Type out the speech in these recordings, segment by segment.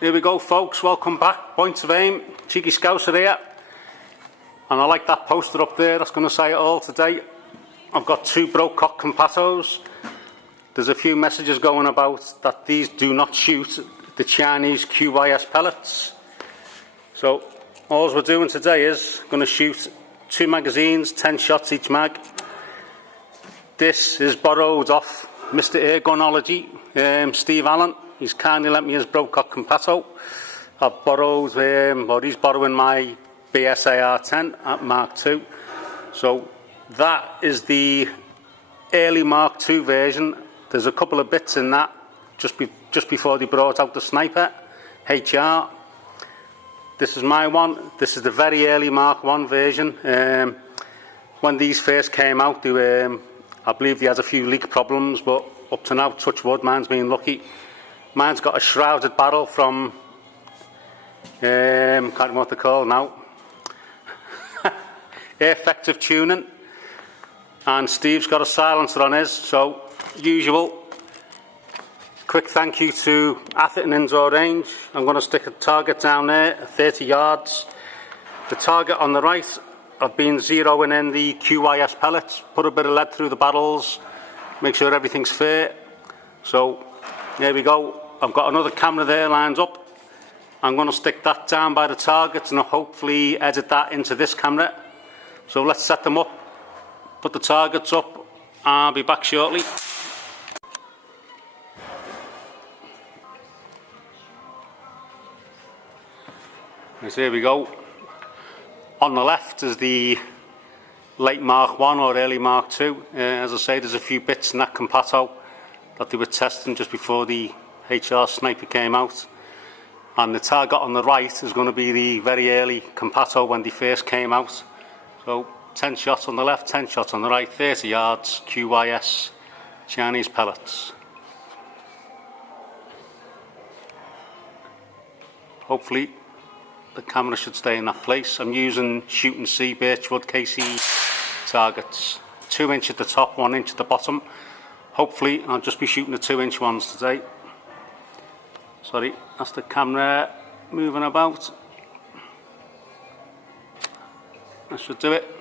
Here we go, folks, welcome back. Points of aim, Cheeky Scouser here. And I like that poster up there, that's going to say it all today. I've got two Brocock Compattos. There's a few messages going about that these do not shoot the Chinese QYS pellets. So all we're doing today is going to shoot 2 magazines, 10 shots each mag. This is borrowed off Mr. Airgunology, Steve Allen. He's kindly lent me his Brocock Compatto. I've borrowed, or he's borrowing my BSAR-10 at Mark II. So that is the early Mark II version. There's a couple of bits in that just before they brought out the sniper, HR. This is my one. This is the very early Mark I version. When these first came out, they were, I believe they had a few leak problems, but up to now, touch wood, mine's been lucky. Mine's got a shrouded barrel from, can't remember what they're called now, Effective Tuning, and Steve's got a silencer on his. So, usual, quick thank you to Atherton Indoor Range. I'm going to stick a target down there at 30 yards. The target on the right, I've been zeroing in the QYS pellets, put a bit of lead through the barrels, make sure everything's fair. So, there we go. I've got another camera there lined up. I'm going to stick that down by the target and hopefully edit that into this camera. So let's set them up, put the targets up, I'll be back shortly. So here we go. On the left is the late Mark I or early Mark II. As I say, there's a few bits in that Compatto that they were testing just before the HR sniper came out. And the target on the right is going to be the very early Compatto when they first came out. So 10 shots on the left, 10 shots on the right, 30 yards, QYS, Chinese pellets. Hopefully the camera should stay in that place. I'm using Shoot and See Birchwood KC targets. 2 inch at the top, 1 inch at the bottom. Hopefully I'll just be shooting the 2 inch ones today. Sorry, that's the camera moving about. That should do it.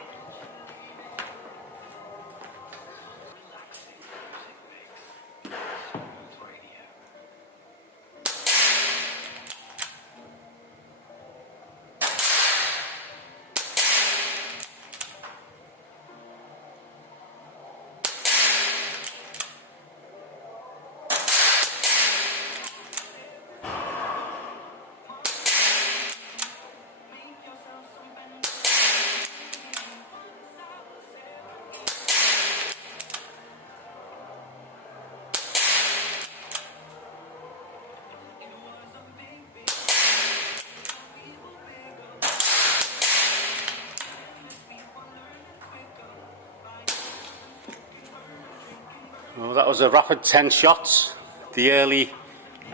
Well, that was a rapid 10 shots, the early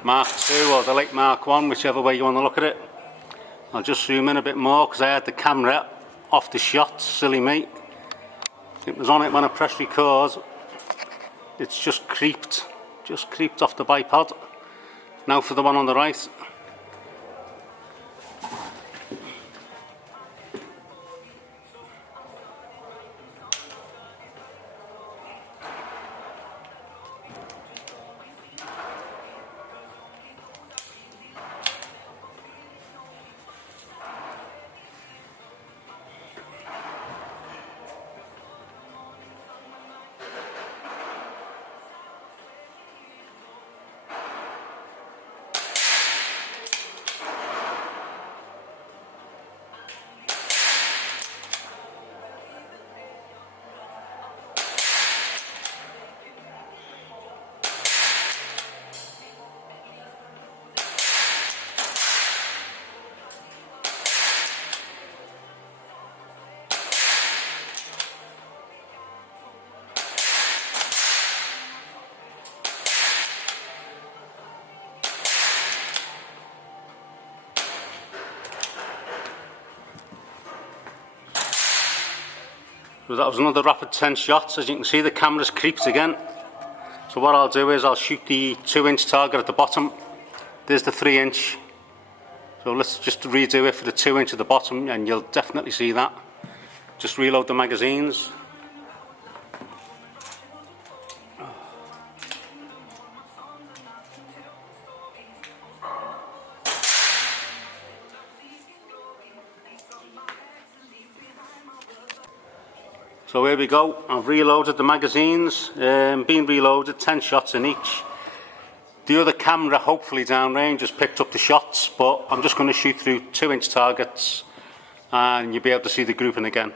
Mark II or the late Mark I, whichever way you want to look at it. I'll just zoom in a bit more because I had the camera off the shot, silly me. It was on it when I pressed record. It's just creeped off the bipod. Now for the one on the right. So that was another rapid 10 shots. As you can see, the camera's creeped again. So what I'll do is I'll shoot the 2 inch target at the bottom. There's the 3 inch So let's just redo it for the 2-inch at the bottom and you'll definitely see that. Just reload the magazines. So here we go, I've reloaded the magazines, been reloaded, 10 shots in each. The other camera, hopefully downrange, has picked up the shots, but I'm just going to shoot through 2-inch targets and you'll be able to see the grouping again.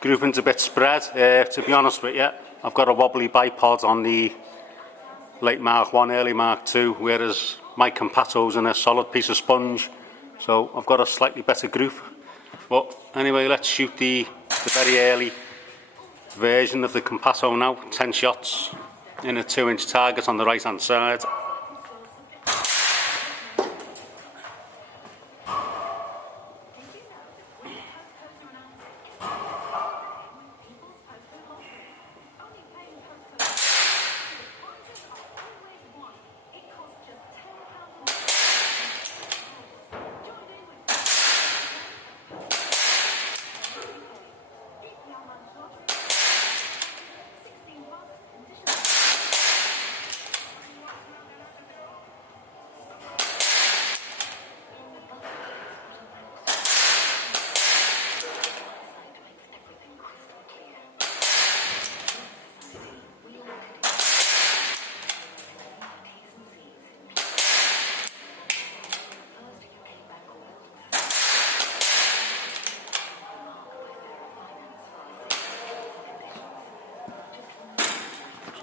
Grouping's a bit spread, to be honest with you. I've got a wobbly bipod on the late Mark 1, early Mark 2, whereas my Compatto's in a solid piece of sponge, so I've got a slightly better group. But anyway, let's shoot the very early version of the Compatto now, 10 shots in a 2-inch target on the right hand side.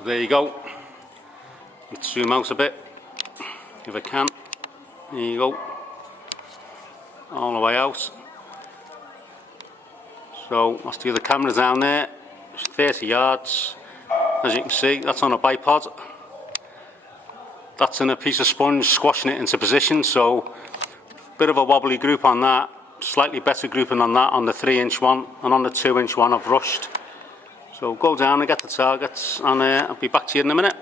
So there you go. Let's zoom out a bit if I can. There you go. All the way out. So that's the other camera down there. It's 30 yards. As you can see, that's on a bipod. That's in a piece of sponge, squashing it into position. So bit of a wobbly group on that. Slightly better grouping on that on the 3-inch one, and on the 2-inch one I've rushed. So go down and get the targets, and I'll be back to you in a minute.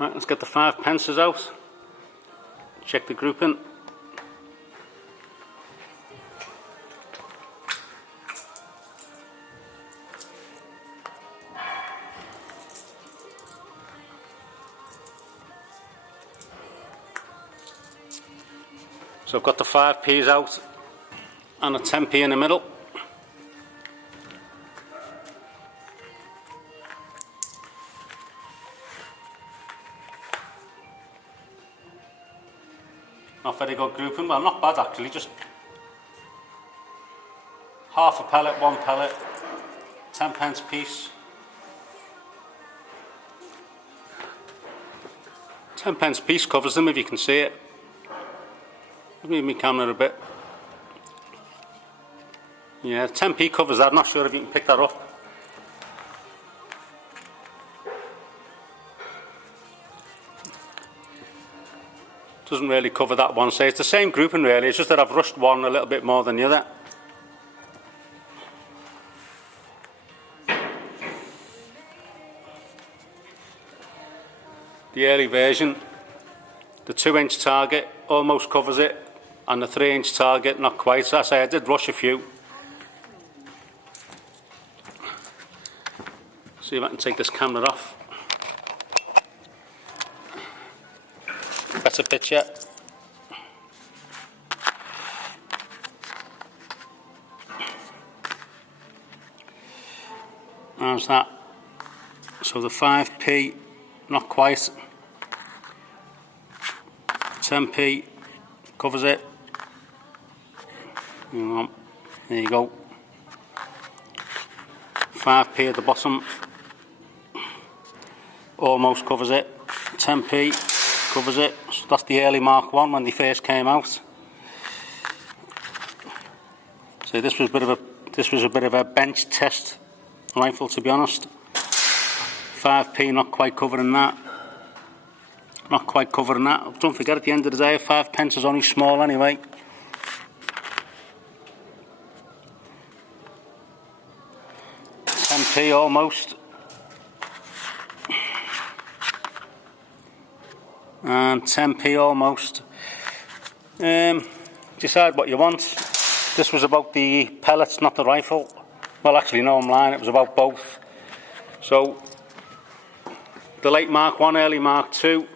Right, let's get the 5 pences out, check the grouping. So I've got the 5p's out and a 10p in the middle. Not very good grouping, well not bad actually, just half a pellet, 1 pellet, 10p piece. 10p piece covers them if you can see it. Move my camera a bit. Yeah, 10p covers that, I'm not sure if you can pick that up. Doesn't really cover that one, so it's the same grouping really, it's just that I've rushed one a little bit more than the other. the early version. The 2-inch target almost covers it, and the 3-inch target not quite. So I say I did rush a few. See if I can take this camera off. Better picture. How's that? So the 5p, not quite. 10p covers it. There you go. 5p at the bottom. Almost covers it. 10p covers it. So that's the early Mark 1 when they first came out. So this was a bit of a bench test rifle, to be honest. 5p not quite covering that. Not quite covering that. Don't forget, at the end of the day, 5p is only small anyway. .10p almost. And 10p almost. Decide what you want. This was about the pellets, not the rifle. Well, actually, no, I'm lying. It was about both. So, the late Mark 1, early Mark 2,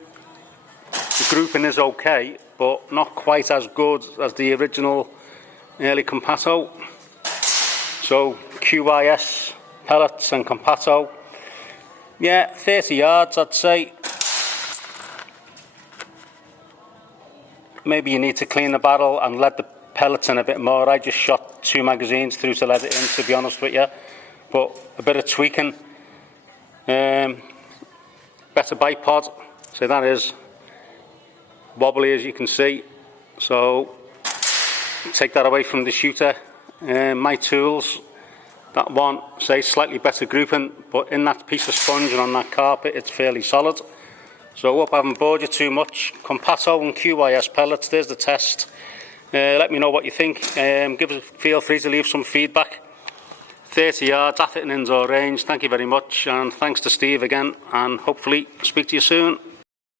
the grouping is okay, but not quite as good as the original early Compatto. So, QYS, pellets and Compatto. Yeah, 30 yards, I'd say. Maybe you need to clean the barrel and let the pellets in a bit more. I just shot 2 magazines through to let it in, to be honest with you. But a bit of tweaking. Better bipod. So that is wobbly, as you can see. So take that away from the shooter. My tools, that one, say slightly better grouping, but in that piece of sponge and on that carpet, it's fairly solid. So I hope I haven't bored you too much. Compatto and QYS pellets, there's the test. Let me know what you think. Feel free to leave some feedback. 30 yards, at it in indoor range. Thank you very much, and thanks to Steve again, and hopefully speak to you soon.